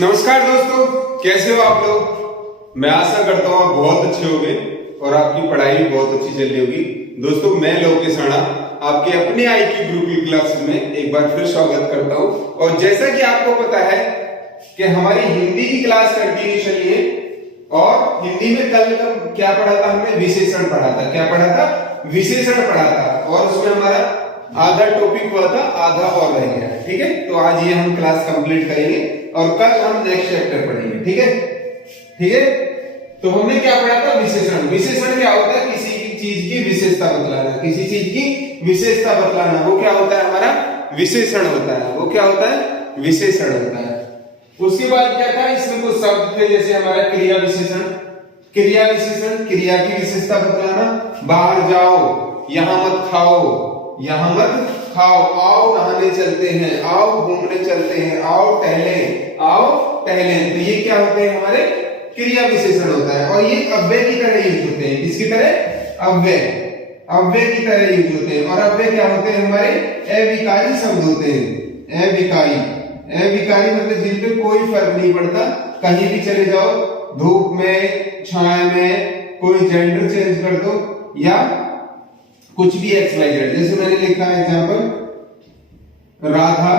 नमस्कार दोस्तों, कैसे हो आप लोग। मैं आशा करता हूँ आप बहुत अच्छे होंगे और आपकी पढ़ाई भी बहुत अच्छी चल रही होगी। दोस्तों, मैं लोकेश राणा आपके अपने IQ गुरुकुल क्लास में एक बार फिर स्वागत करता हूँ। और जैसा कि आपको पता है कि हमारी हिंदी की क्लास कंटिन्यू चली है और हिंदी में कल क्या पढ़ा था हमने, विशेषण पढ़ा था। क्या पढ़ा था? विशेषण पढ़ा था। और उसमें हमारा आधा टॉपिक हुआ था, आधा और रह गया। ठीक है, तो आज ये हम क्लास कंप्लीट करेंगे और कल हम नेक्स्ट चैप्टर पढ़ेंगे। ठीक है, ठीक है। तो हमने क्या पढ़ा था? विशेषण। विशेषण क्या होता है? किसी की चीज की विशेषता बतलाना। किसी चीज की विशेषता बतलाना, वो क्या होता है? हमारा विशेषण होता है। वो क्या होता है? विशेषण होता है। उसके बाद क्या था? इसमें कुछ शब्द थे, जैसे हमारा क्रिया विशेषण। क्रिया विशेषण, क्रिया की विशेषता बतलाना। बाहर जाओ, यहां मत खाओ, यहां मत खाओ, आओ नहाने चलते हैं, आओ घूमने चलते हैं, आओ टहलें, आओ टहलें। तो ये क्या होते हैं? हमारे क्रिया विशेषण होता है। और ये अव्यय की तरह यूज होते हैं। किसकी तरह? अव्यय। अव्यय की तरह यूज होते हैं। और अव्यय क्या होते हैं? हमारे अविकारी शब्द होते हैं। अविकारी, अविकारी मतलब जिन पे कोई फर्क नहीं पड़ता, कहीं भी चले जाओ, धूप में, छाया में, कोई जेंडर चेंज कर दो या कुछ भी XYZ। जैसे मैंने लिखा है एग्जांपल, राधा,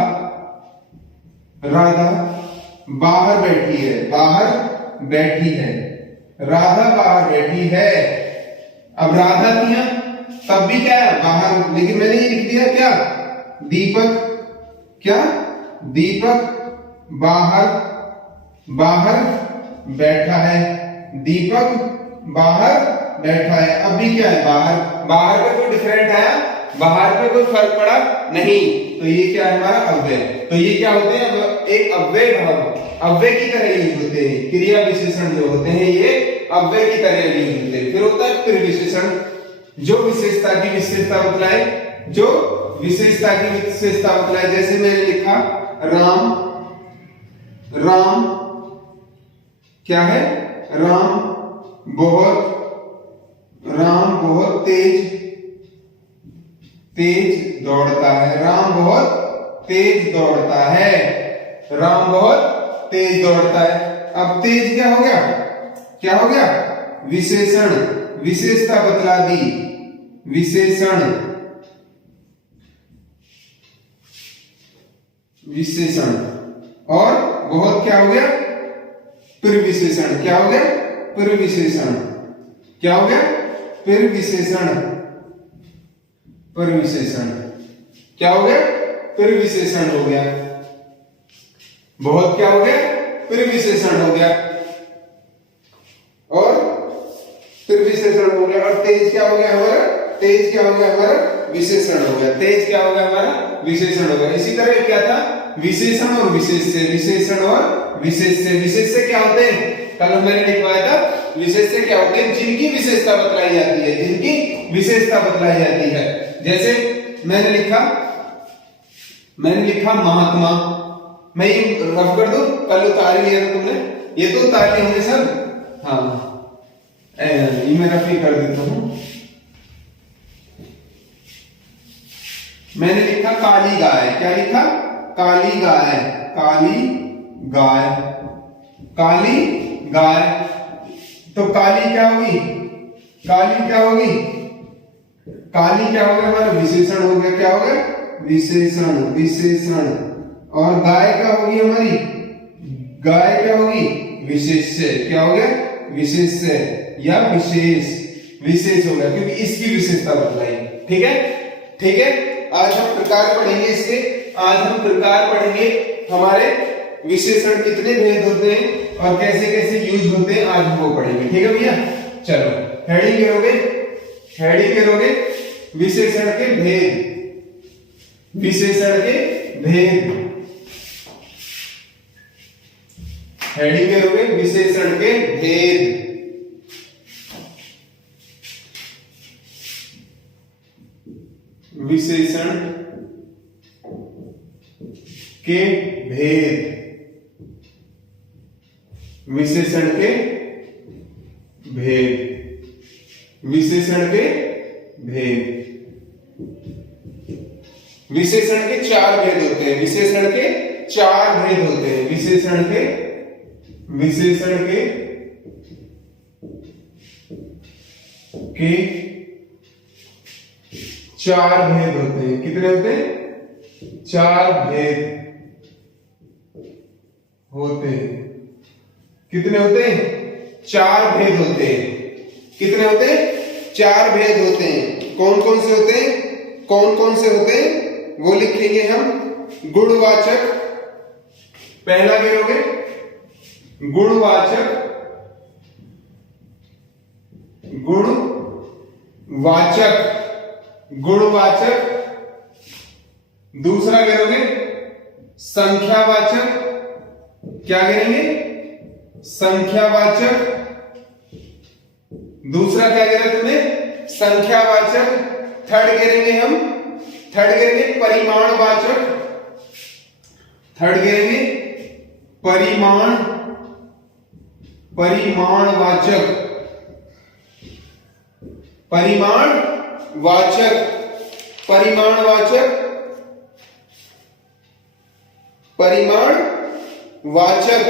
राधा बाहर बैठी है, बाहर बैठी है, राधा बाहर बैठी है। अब राधा थी यहां, तब भी क्या है? बाहर। लेकिन मैंने ये लिख दिया क्या? दीपक, क्या? दीपक बाहर, बाहर बैठा है। दीपक बाहर बैठा है। अब भी क्या है? बाहर। बाहर पे कोई डिफरेंट आया? बाहर पे कोई फर्क पड़ा नहीं। तो ये क्या है? हमारा अव्यय। तो ये क्या होते हैं? एक अव्यय भाव, अव्यय की तरह यूज होते हैं। क्रिया विशेषण जो होते हैं ये अव्यय की तरह यूज होते हैं। फिर होता है फिर विशेषण, जो विशेषता की विशेषता बतलाए, जो विशेषता की विशेषता बतलाए। जैसे मैंने लिखा राम, राम क्या है? राम बहुत, राम बहुत तेज, तेज दौड़ता है। राम बहुत तेज दौड़ता है। राम बहुत तेज दौड़ता है। अब तेज क्या हो गया? क्या हो गया? विशेषण, विशेषता बतला दी। विशेषण, विशेषण। और बहुत क्या हो गया? फिर विशेषण। क्या हो गया? फिर विशेषण। क्या हो गया? फिर विशेषण, फिर विशेषण। क्या हो गया? फिर विशेषण हो गया। बहुत क्या हो गया? फिर विशेषण हो गया। और फिर विशेषण हो गया। और तेज क्या हो गया हमारा? तेज क्या हो गया हमारा? विशेषण हो गया। तेज क्या हो गया हमारा? विशेषण हो गया। इसी तरह क्या था? विशेषण और विशेष से, विशेषण और विशेष से। विशेष से क्या होते हैं? कल मैंने लिखवाया था, विशेष से क्या होते हैं? जिनकी विशेषता बतलाई जाती है, जिनकी विशेषता बतलाई जाती है। जैसे मैंने लिखा महात्मा। मैं ये रफ कर दूं, कल उतार लिया था तुमने, ये तो उतार लिए होंगे सब। हाँ, ये मैं रफ ही कर देता हूं। मैंने लिखा काली गाय। क्या लिखा? काली गाय, काली गाय, काली गाय। तो काली क्या होगी? काली क्या होगी? काली क्या हो गया हमारा? विशेषण हो गया। क्या हो गया? विशेषण, विशेषण। और गाय क्या होगी हमारी? गाय क्या होगी? विशेष से। क्या हो गया? विशेष से या विशेष, विशेष हो गया क्योंकि इसकी विशेषता बतलाई। ठीक है, ठीक है। आज हम प्रकार पढ़ेंगे इसके। आज हम प्रकार पढ़ेंगे, हमारे विशेषण कितने भेद होते हैं और कैसे कैसे यूज होते हैं, आज हम वो पढ़ेंगे। ठीक है भैया, चलो हेडिंग करोगे, हेडिंग करोगे विशेषण के भेद, विशेषण के भेद। हेडिंग करोगे विशेषण के भेद। विशेषण के भेद, विशेषण के भेद, विशेषण के भेद। विशेषण के चार भेद होते हैं। विशेषण के चार भेद होते हैं। विशेषण के विशेषण के 4 भेद होते हैं। कितने होते हैं? 4 भेद होते हैं। कितने होते हैं? 4 भेद होते हैं। कितने होते हैं? 4 भेद होते हैं। कौन कौन से होते हैं? कौन कौन से होते हैं वो लिखेंगे हम। गुणवाचक, पहला गिरोगे गुणवाचक, गुणवाचक, गुणवाचक। दूसरा गिरोगे संख्यावाचक। क्या गिरेंगे? संख्यावाचक। दूसरा क्या गिरा तुमने? संख्यावाचक। थर्ड गिरेंगे हम, थर्ड गिरेंगे परिमाणवाचक। थर्ड गिरेंगे परिमाणवाचक, परिमाणवाचक, परिमाणवाचक, परिमाणवाचक।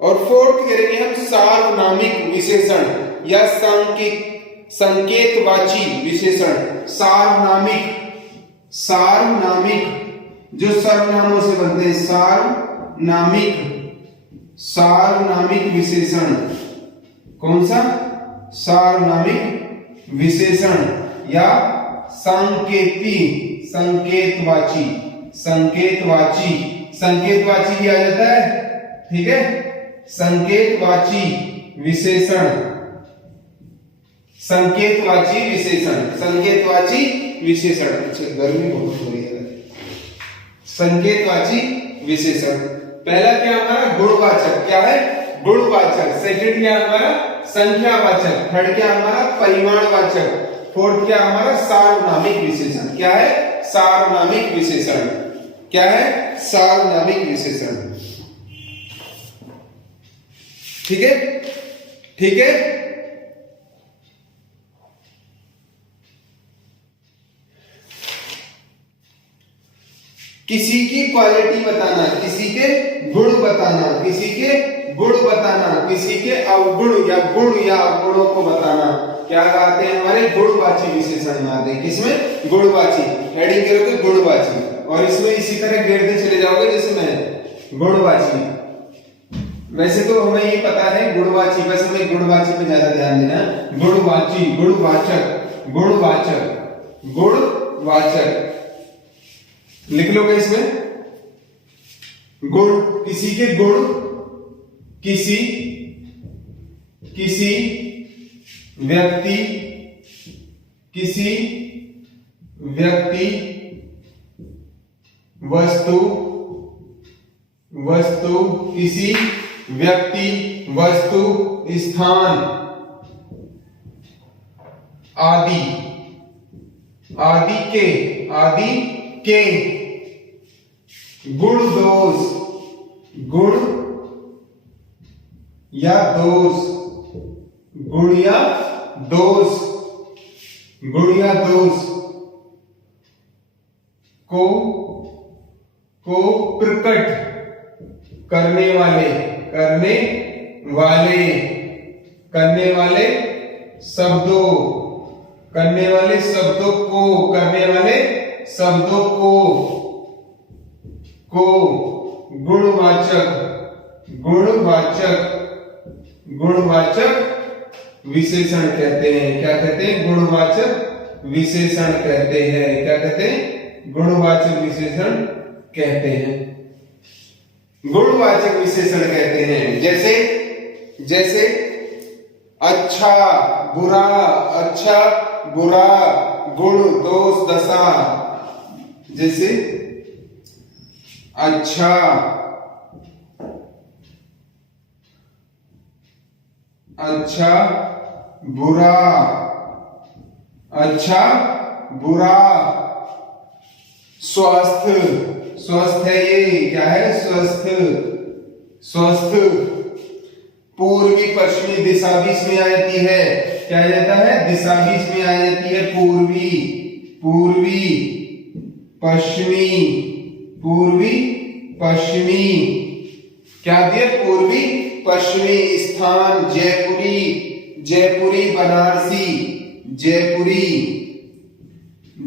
और फोर्थ करेंगे हम सार्वनामिक विशेषण या संकेतवाची विशेषण। सार्वनामिक, सार्वनामिक जो सर्वनामों से बनते हैं। सार्वनामिक, सार्वनामिक विशेषण। कौन सा? सार्वनामिक विशेषण या संकेती, संकेतवाची, संकेतवाची, संकेतवाची भी आ जाता है। ठीक है, संकेतवाची विशेषण, संकेतवाची विशेषण, संकेतवाची विशेषण। अच्छा, गर्मी बहुत हो रही है। संकेतवाची विशेषण। पहला क्या हमारा? गुणवाचक। क्या है? गुणवाचक। सेकंड क्या हमारा? संख्यावाचक। थर्ड क्या हमारा? परिमाणवाचक। फोर्थ क्या हमारा? सार्वनामिक विशेषण। क्या है? सार्वनामिक विशेषण। क्या है? सार्वनामिक विशेषण। ठीक है, ठीक है। किसी की क्वालिटी बताना, किसी के गुण बताना, किसी के गुण बताना, किसी के अवगुण या गुण या अवगुणों को बताना। क्या आते हैं हमारे? गुणवाची विशेषण में आते हैं। किसमें? गुणवाची। हेडिंग करोगे गुणवाची, और इसमें इसी तरह गिरते चले जाओगे जैसे मैं। गुणवाची, वैसे तो हमें ये पता है गुणवाची, बस हमें गुणवाची पे ज्यादा ध्यान देना। गुणवाची, गुणवाचक, गुणवाचक, गुणवाचक। लिख लोगे इसमें गुण, किसी के गुण, किसी किसी व्यक्ति, किसी व्यक्ति, वस्तु, वस्तु, किसी व्यक्ति, वस्तु, स्थान आदि, आदि के, आदि के गुण दोष, गुण या दोष, गुण या दोष, गुण या दोष को प्रकट करने वाले, करने वाले, करने वाले शब्दों, करने वाले शब्दों को, करने वाले शब्दों को गुणवाचक, गुणवाचक, गुणवाचक विशेषण कहते हैं। क्या कहते हैं? गुणवाचक विशेषण कहते हैं। क्या कहते हैं? गुणवाचक विशेषण कहते हैं। गुणवाचक विशेषण कहते हैं। जैसे, जैसे अच्छा, बुरा, अच्छा, बुरा, गुण, दोष, दशा। जैसे अच्छा, अच्छा, बुरा, अच्छा, बुरा। स्वस्थ, स्वस्थ है ये। क्या है? स्वस्थ, स्वस्थ। पूर्वी पश्चिमी दिशा भी इसमें आ जाती है। क्या आ जाता है? दिशा भी इसमें आ जाती है। पूर्वी, पूर्वी, पश्चिमी, पूर्वी पश्चिमी, क्या दिया? पूर्वी पश्चिमी स्थान जयपुरी, जयपुरी बनारसी, जयपुरी,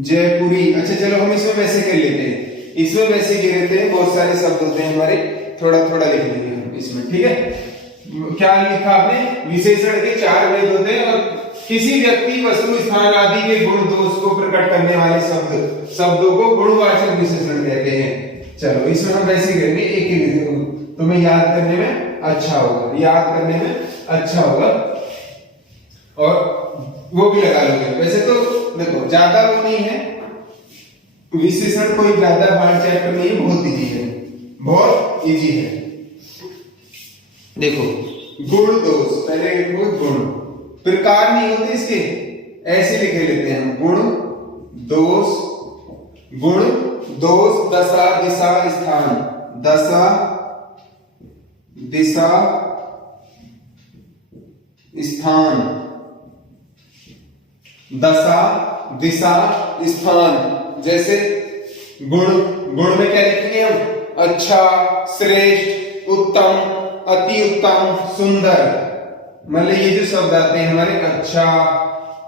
जयपुरी। अच्छा चलो हम इसमें वैसे कर लेते हैं, इसमें वैसे कर लेते हैं, बहुत सारे शब्द होते हैं हमारे, थोड़ा थोड़ा लिख लेंगे हम इसमें, ठीक है। क्या लिखा आपने? विशेषण के 4 भेद होते हैं और किसी व्यक्ति, वस्तु, स्थान आदि के गुण दोष को प्रकट करने वाले शब्दों को गुणवाचक विशेषण कहते हैं। चलो इसमें हम वैसे करेंगे, एक एक तुम्हें याद करने में अच्छा होगा, याद करने में अच्छा होगा और वो भी लगा लोगे। वैसे तो देखो ज्यादा वो नहीं है, विशेषण कोई ज्यादा हार्ड चैप्टर नहीं है, बहुत इजी है, बहुत इजी है। देखो गुण दोष, पहले लिखो गुण, प्रकार नहीं होते इसके, ऐसे लिखे लेते हैं हम, गुण दोष, गुण दोष, दशा दिशा स्थान, दशा दिशा स्थान, दशा दिशा स्थान। जैसे गुण, गुण में क्या लिखेंगे हम? अच्छा, श्रेष्ठ, उत्तम, अति उत्तम, सुंदर। मतलब ये जो शब्द आते हैं हमारे, अच्छा,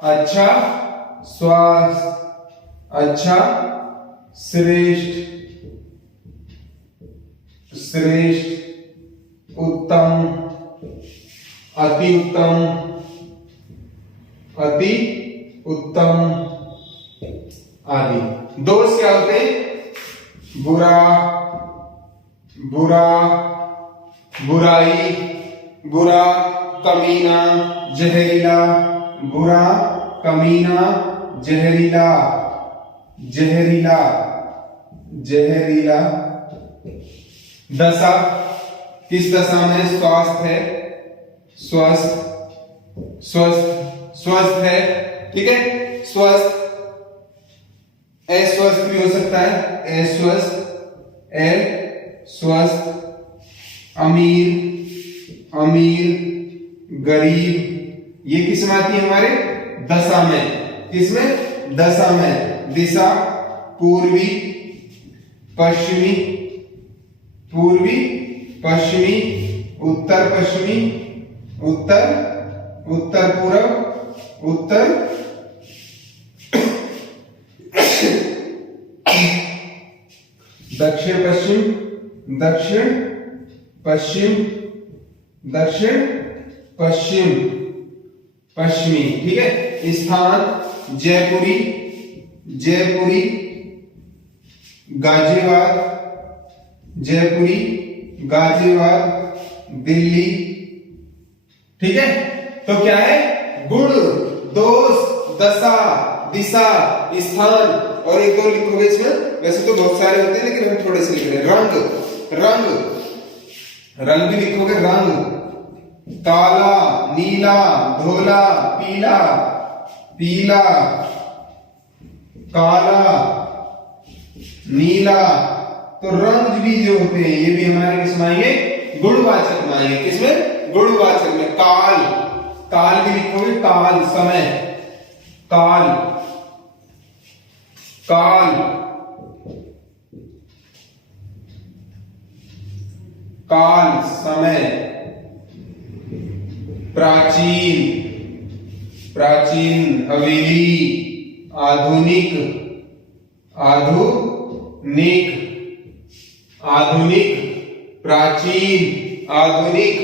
अच्छा, स्वास्थ्य, अच्छा, श्रेष्ठ, श्रेष्ठ, उत्तम, अति उत्तम, अति उत्तम आदि। दोष क्या होते हैं? बुरा, बुरा, बुराई, बुरा, कमीना, जहरीला, बुरा, कमीना, जहरीला, जहरीला, जहरीला। दशा, किस दशा में? स्वास्थ्य है, स्वस्थ, स्वस्थ, स्वस्थ है, ठीक है, स्वस्थ। अस्वस्थ भी हो सकता है, अस्वस्थ, अस्वस्थ, अमीर, अमीर, गरीब। ये किस में आती है? हमारे दशा में। किसमें? दशा में। दिशा, पूर्वी, पश्चिमी, पूर्वी, पश्चिमी, उत्तर पश्चिमी, उत्तर, उत्तर पूर्व, उत्तर दक्षिण पश्चिम, दक्षिण पश्चिम, दक्षिण पश्चिम, पश्चिमी, ठीक है। स्थान जयपुरी, जयपुरी, गाजियाबाद, जयपुरी, गाजियाबाद, दिल्ली, ठीक है। तो क्या है? गुण, दोष, दशा, दिशा, स्थान, और एक दो लिखोगे इसमें, वैसे तो बहुत सारे होते हैं लेकिन हम थोड़े से लिख रहे हैं। रंग, रंग, रंग भी लिखोगे, रंग, काला, नीला, धोला, पीला, पीला, काला, नीला। तो रंग भी जो होते हैं ये भी हमारे किस में आएंगे? गुणवाचक में आएंगे। किसमें? गुणवाचक में। काल, काल भी लिखोगे, काल, समय, काल, काल, काल, समय। प्राचीन, प्राचीन, हवेली, आधुनिक, आधुनिक, आधुनिक, प्राचीन, आधुनिक,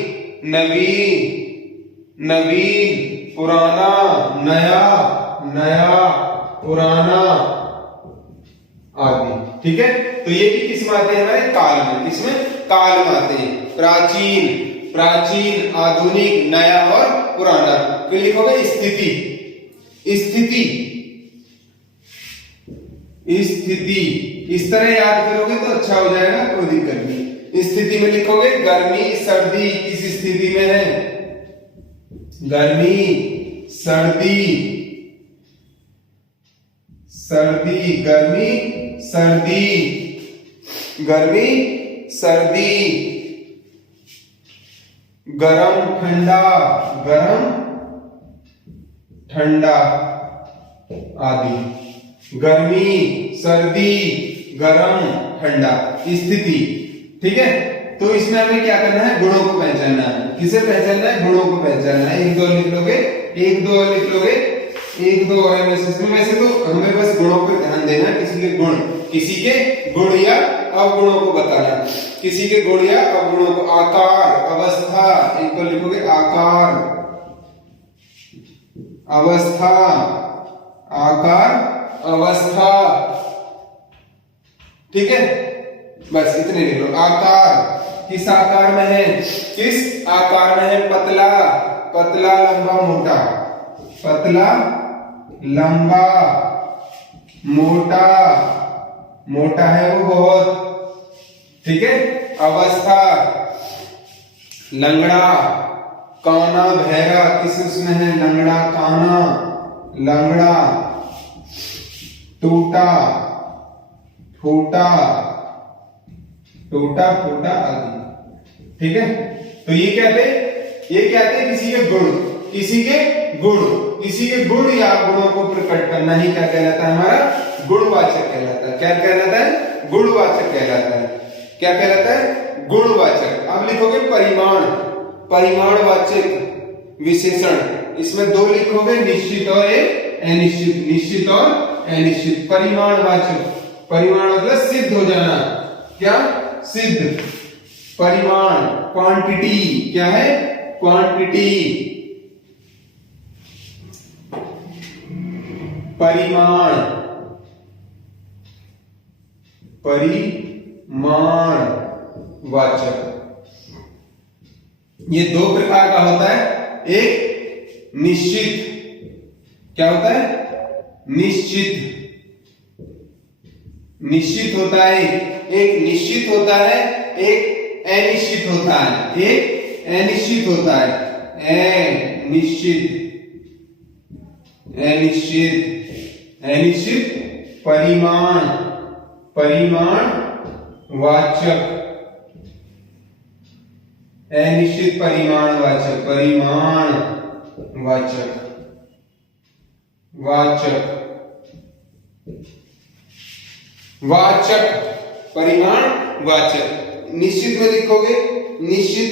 नवीन, नवीन, पुराना, नया, नया, पुराना आदि, ठीक है। तो ये भी किस में आते हैं? हमारे काल में। किसमें? काल में आते हैं। प्राचीन, प्राचीन, आधुनिक, नया और पुराना। फिर लिखोगे स्थिति, स्थिति, स्थिति। इस तरह याद करोगे तो अच्छा हो जाएगा, कोई दिक्कत नहीं। स्थिति में लिखोगे गर्मी, सर्दी, किस स्थिति में है? गर्मी, सर्दी, सर्दी, गर्मी, सर्दी, गर्मी, सर्दी, गरम, ठंडा, गरम, ठंडा आदि। गर्मी, सर्दी, गरम, ठंडा, स्थिति। ठीक है, तो इसमें हमें क्या करना है, गुणों को पहचानना है। किसे पहचानना है, गुणों को पहचानना है। एक दो लिख लोगे, एक दो और लिख लोगे, एक दो और में। वैसे तो हमें बस गुणों पर ध्यान देना, किसी के गुण, किसी के गुण या अवगुणों को बताना, किसी के गुण या अवगुणों को। आकार, अवस्था, एक को लिखोगे आकार, अवस्था, आकार, अवस्था। ठीक है, बस इतने लिख लो। आकार, किस आकार में है, किस आकार में है, पतला, पतला लंबा मोटा, पतला लंबा मोटा, मोटा है वो बहुत। ठीक है, अवस्था, लंगड़ा, काना, बहरा, किस उसमें है, लंगड़ा, काना, लंगड़ा, टूटा, फूटा, टूटा फूटा आदि। ठीक है, तो ये कहते किसी के गुण, किसी के गुण, किसी के गुण या गुणों को प्रकट करना ही क्या कहलाता है, हमारा गुणवाचक कहलाता है। क्या कहलाता है, गुणवाचक कहलाता है। क्या कहलाता है, गुणवाचक। अब लिखोगे परिमाण, परिमाणवाचक विशेषण। इसमें दो लिखोगे, निश्चित और अनिश्चित, निश्चित और अनिश्चित। परिमाणवाचक, परिमाण मतलब सिद्ध हो जाना, क्या, सिद्ध। परिमाण, क्वांटिटी, क्या है, क्वांटिटी। परिमाण, परिमाणवाचक। ये दो प्रकार का होता है। एक निश्चित, क्या होता है, निश्चित, निश्चित होता है, एक निश्चित होता है, एक अनिश्चित होता है, एक अनिश्चित होता है, अनिश्चित, अनिश्चित, अनिश्चित। परिमाण, परिमाण वाचक, अनिश्चित परिमाण वाचक, परिमाण वाचक, वाचक, वाचक, परिमाण वाचक। निश्चित में लिखोगे, निश्चित,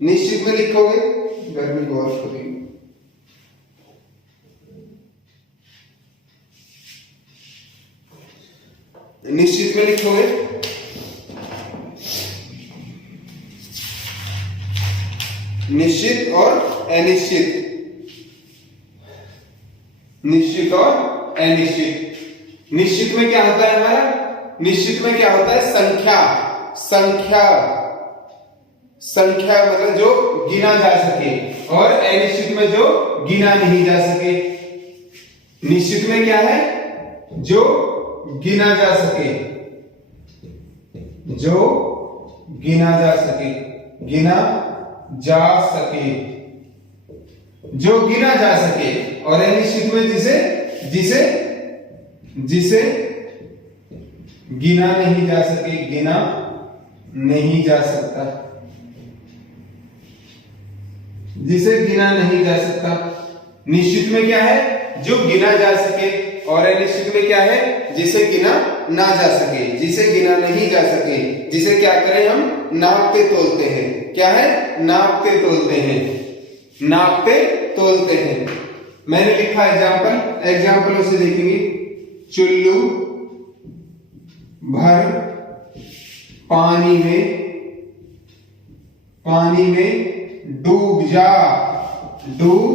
निश्चित में लिखोगे, गर्मी बहुत हो रही है। निश्चित में लिखोगे, निश्चित और अनिश्चित, निश्चित और अनिश्चित। निश्चित में क्या होता है हमारा, निश्चित में क्या होता है, संख्या, संख्या, संख्या मतलब जो गिना जा सके, और अनिश्चित में जो गिना नहीं जा सके। निश्चित में क्या है, जो गिना जा सके, जो गिना जा सके, गिना जा सके, जो गिना जा सके। और अनिश्चित में जिसे, जिसे, जिसे गिना नहीं जा सके, गिना नहीं जा सकता, जिसे गिना नहीं जा सकता। निश्चित में क्या है, जो गिना जा सके, और अनिश्चित में क्या है, जिसे गिना ना जा सके, जिसे गिना नहीं जा सके, जिसे क्या करें हम, नापते तोलते हैं। क्या है, नापते तोलते हैं, नापते तोलते हैं। मैंने लिखा एग्जाम्पल, एग्जाम्पलों से देखेंगे। चुल्लू भर पानी में, पानी में डूब जा, डूब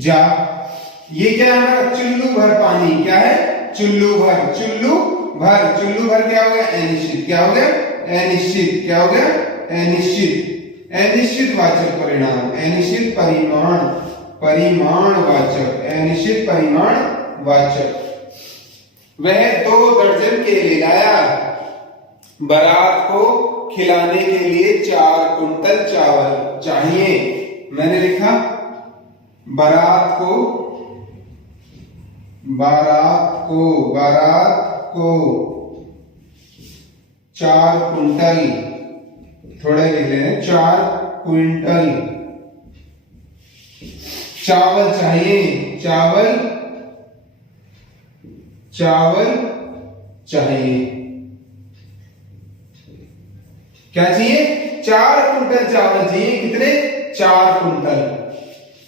जा। ये क्या है हमारा, चुल्लू भर पानी, क्या है, चुल्लू भर, चुल्लू भर, चुल्लू भर क्या हो गया, अनिश्चित, क्या हो गया, अनिश्चित, क्या हो गया, अनिश्चित, अनिश्चित वाचक परिणाम, अनिश्चित परिमाण, परिमाण वाचक, अनिश्चित परिमाण वाचक। वह 2 दर्जन केले लाया, बारात को खिलाने के लिए 4 कुंटल चावल चाहिए। मैंने लिखा बारात को, बारात को, बारात को 4 कुंटल, थोड़े लिख लें, 4 क्विंटल चावल चाहिए, चावल, चावल चाहिए। क्या चाहिए? 4 कुंटल चावल चाहिए। कितने? 4 कुंटल।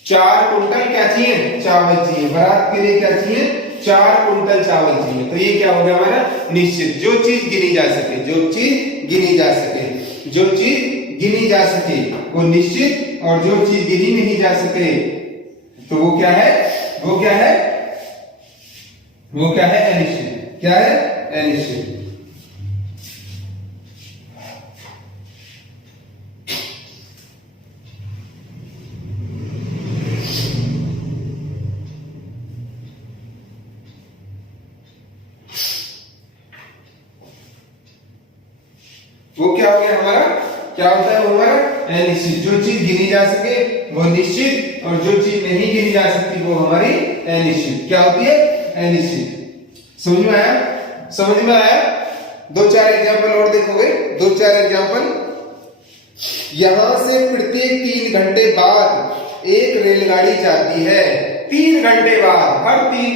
4 कुंटल क्या चाहिए? चावल चाहिए। बारात के लिए क्या चाहिए? 4 कुंटल चावल चाहिए। तो ये क्या हो गया हमारा? निश्चित। जो चीज गिनी जा सके, जो चीज गिनी जा सके, जो चीज गिनी जा सके वो निश्चित, और जो चीज गिनी नहीं जा सके तो वो क्या है? वो क्या है? वो क्या है? अनिश्चित। क्या है? अनिश्चित। वो क्या हो गया हमारा? क्या होता है वो हमारा? अनिश्चित। जो चीज गिनी जा सके वो निश्चित, और जो चीज नहीं गिनी जा सकती वो हमारी अनिश्चित। क्या होती है? अनिश्चित। समझ में आया? समझ में आया? 2-4 एग्जाम्पल और देखोगे। 2-4 एग्जाम्पल। यहां से प्रत्येक 3 घंटे बाद एक रेलगाड़ी जाती है। 3 घंटे बाद, हर 3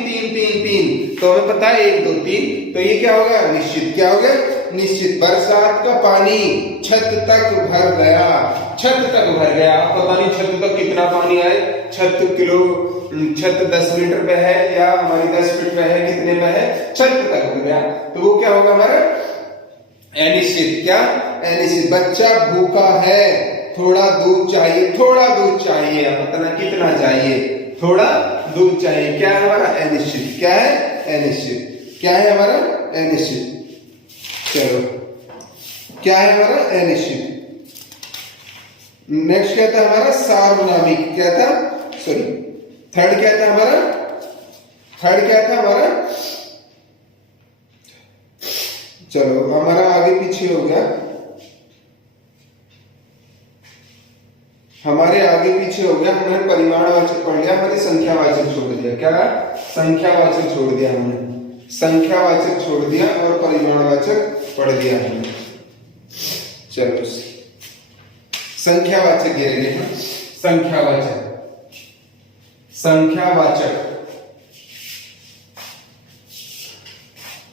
तो हमें पता है 1 2 3, तो ये क्या होगा? निश्चित। क्या हो गया? निश्चित। बरसात का पानी छत तक भर गया। छत तक भर गया। अब पता नहीं छत तक कितना पानी आए। छत 10 मीटर पे है या हमारी 10 फीट पे है, कितने पे है? छत तक भर गया। तो वो क्या होगा हमारा? अनिश्चित। क्या? अनिश्चित। बच्चा भूखा है, थोड़ा दूध चाहिए। थोड़ा दूध चाहिए, पता कितना चाहिए? थोड़ा दूध चाहिए। क्या है हमारा? अनिश्चित। क्या है? अनिश्चित। क्या है हमारा? अनिश्चित। चलो, क्या है हमारा? अनिश्चित। नेक्स्ट क्या था हमारा? सार्वनामिक। क्या था? सॉरी, थर्ड क्या था हमारा? थर्ड क्या था हमारा? चलो, हमारा आगे पीछे हो गया। हमारे आगे पीछे हो गया। हमने परिमाणवाचक पढ़ लिया, हमारे संख्यावाचक छोड़ दिया। क्या? संख्यावाचक छोड़ दिया हमने। संख्यावाचक छोड़ दिया और परिमाणवाचक पढ़ दिया हमने। चलो, संख्यावाचक ये रह गए। संख्यावाचक, संख्यावाचक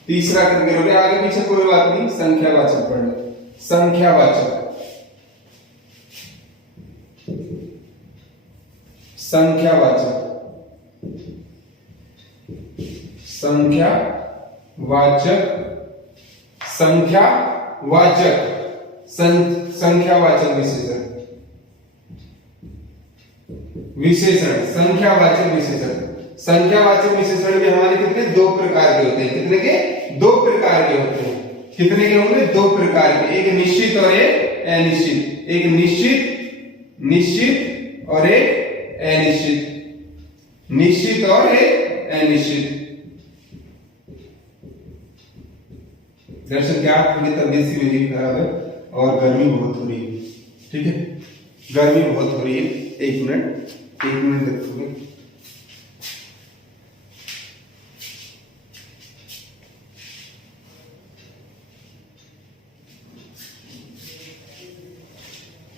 तीसरा करके हो गया। आगे पीछे कोई बात नहीं, संख्यावाचक पढ़ लो। संख्यावाचक, संख्यावाचक, संख्यावाचक, संख्यावाचक, संख्यावाचक विशेषण, विशेषण, संख्यावाचक विशेषण। संख्यावाचक विशेषण में हमारे कितने? 2 प्रकार के होते हैं। कितने के? 2 प्रकार के होते हैं। कितने के होंगे? 2 प्रकार के। एक निश्चित और एक अनिश्चित। एक निश्चित, निश्चित और एक अनिश्चित। निश्चित और एक अनिश्चित। दर्शक, क्या आपकी तबीयत सी मेरी खराब है और गर्मी बहुत हो रही है। ठीक है, गर्मी बहुत हो रही है। 1 मिनट देखोगे।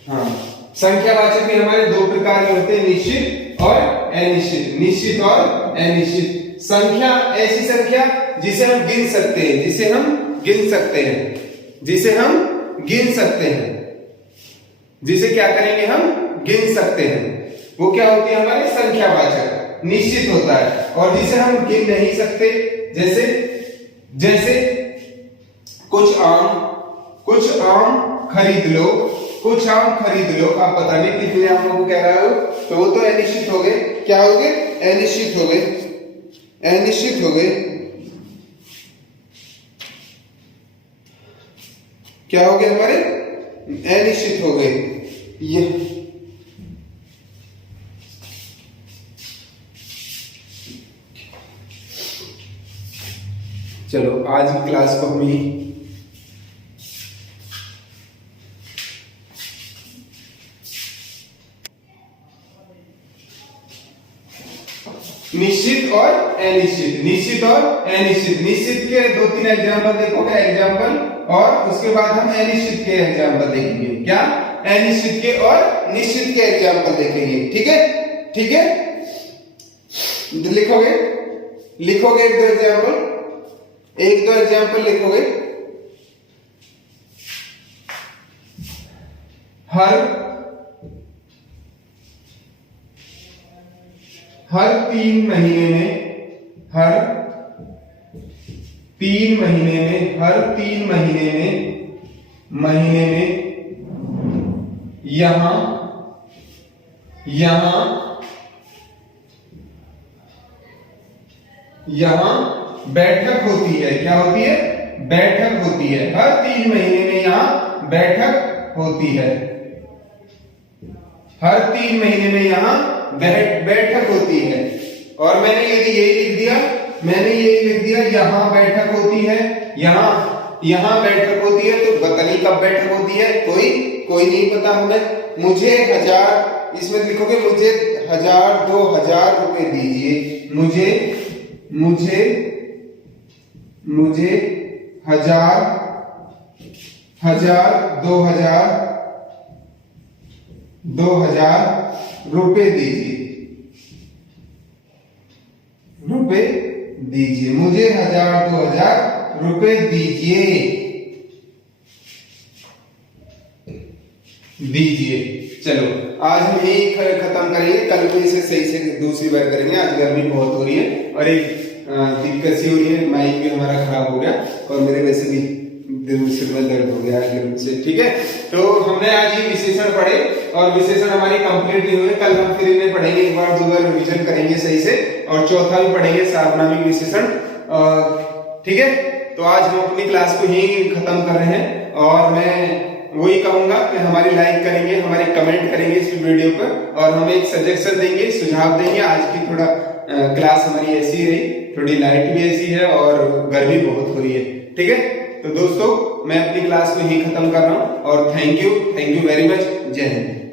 हाँ, संख्यावाचक में हमारे 2 प्रकार के होते हैं, निश्चित और अनिश्चित। निश्चित और अनिश्चित। संख्या ऐसी संख्या जिसे हम गिन सकते हैं, जिसे हम गिन सकते हैं, जिसे हम गिन सकते हैं, जिसे क्या करेंगे? हम गिन सकते हैं। वो क्या होती है हमारे? संख्यावाचक। निश्चित होता है। और जिसे हम गिन नहीं सकते, जैसे जैसे कुछ आम खरीद लो, कुछ आम खरीद लो। आप पता नहीं कितने आमों को कह रहा हो, तो वो तो अनिश्चित हो गए। क्या हो गए? अनिश्चित हो गए। अनिश्चित हो गए। क्या हो गए हमारे? अनिश्चित हो गए। ये चलो, आज की क्लास को हम ही निश्चित और अनिश्चित, निश्चित और अनिश्चित। निश्चित के 2-3 एग्जाम्पल देखोगे, एग्जाम्पल, और उसके बाद हम अनिश्चित के एग्जाम्पल देखेंगे। क्या? अनिश्चित के और निश्चित के एग्जाम्पल देखेंगे। ठीक है? ठीक है, लिखोगे 1-2 एग्जाम्पल, 1-2 एग्जाम्पल लिखोगे। हर 3 महीने में, हर 3 महीने में यहां बैठक होती है। क्या होती है? बैठक होती है। हर 3 महीने में यहां बैठक होती है। हर 3 महीने में यहां बैठक होती है। और मैंने यदि यही लिख दिया यहां बैठक होती है, यहां बैठक होती है, तो बताइए कब बैठक होती है? कोई नहीं पता हमें। मुझे 1000, इसमें लिखोगे मुझे 1000 2000 रुपए दीजिए। मुझे 1000 2000 रुपए दीजिए। मुझे 1000 2000 रुपए दीजिए। चलो आज हम यही खत्म करेंगे, कल को इसे सही से दूसरी बार करेंगे। आज गर्मी बहुत हो रही है और एक दिक्कत सी हो रही है, माइक भी हमारा खराब हो गया और मेरे वैसे भी सिर में दर्द हो गया गर्मी से। ठीक है, तो हमने आज ये विशेषण पढ़े और विशेषण हमारी कंप्लीट नहीं हुए। कल हम फिर इन्हें पढ़ेंगे, एक बार 2 बार रिवीजन करेंगे सही से, और चौथा भी पढ़ेंगे सार्वनामिक विशेषण। ठीक है, तो आज हम अपनी क्लास को यही खत्म कर रहे हैं और मैं वही कहूंगा कि हमारी लाइक करेंगे, हमारे कमेंट करेंगे इस वीडियो पर और हमें एक सजेशन देंगे, सुझाव देंगे। आज की थोड़ा क्लास हमारी ऐसी रही, थोड़ी लाइट भी ऐसी है और गर्मी बहुत हो रही है। ठीक है, तो दोस्तों मैं अपनी क्लास को यही खत्म कर रहा हूं और थैंक यू वेरी मच। जय हिंद।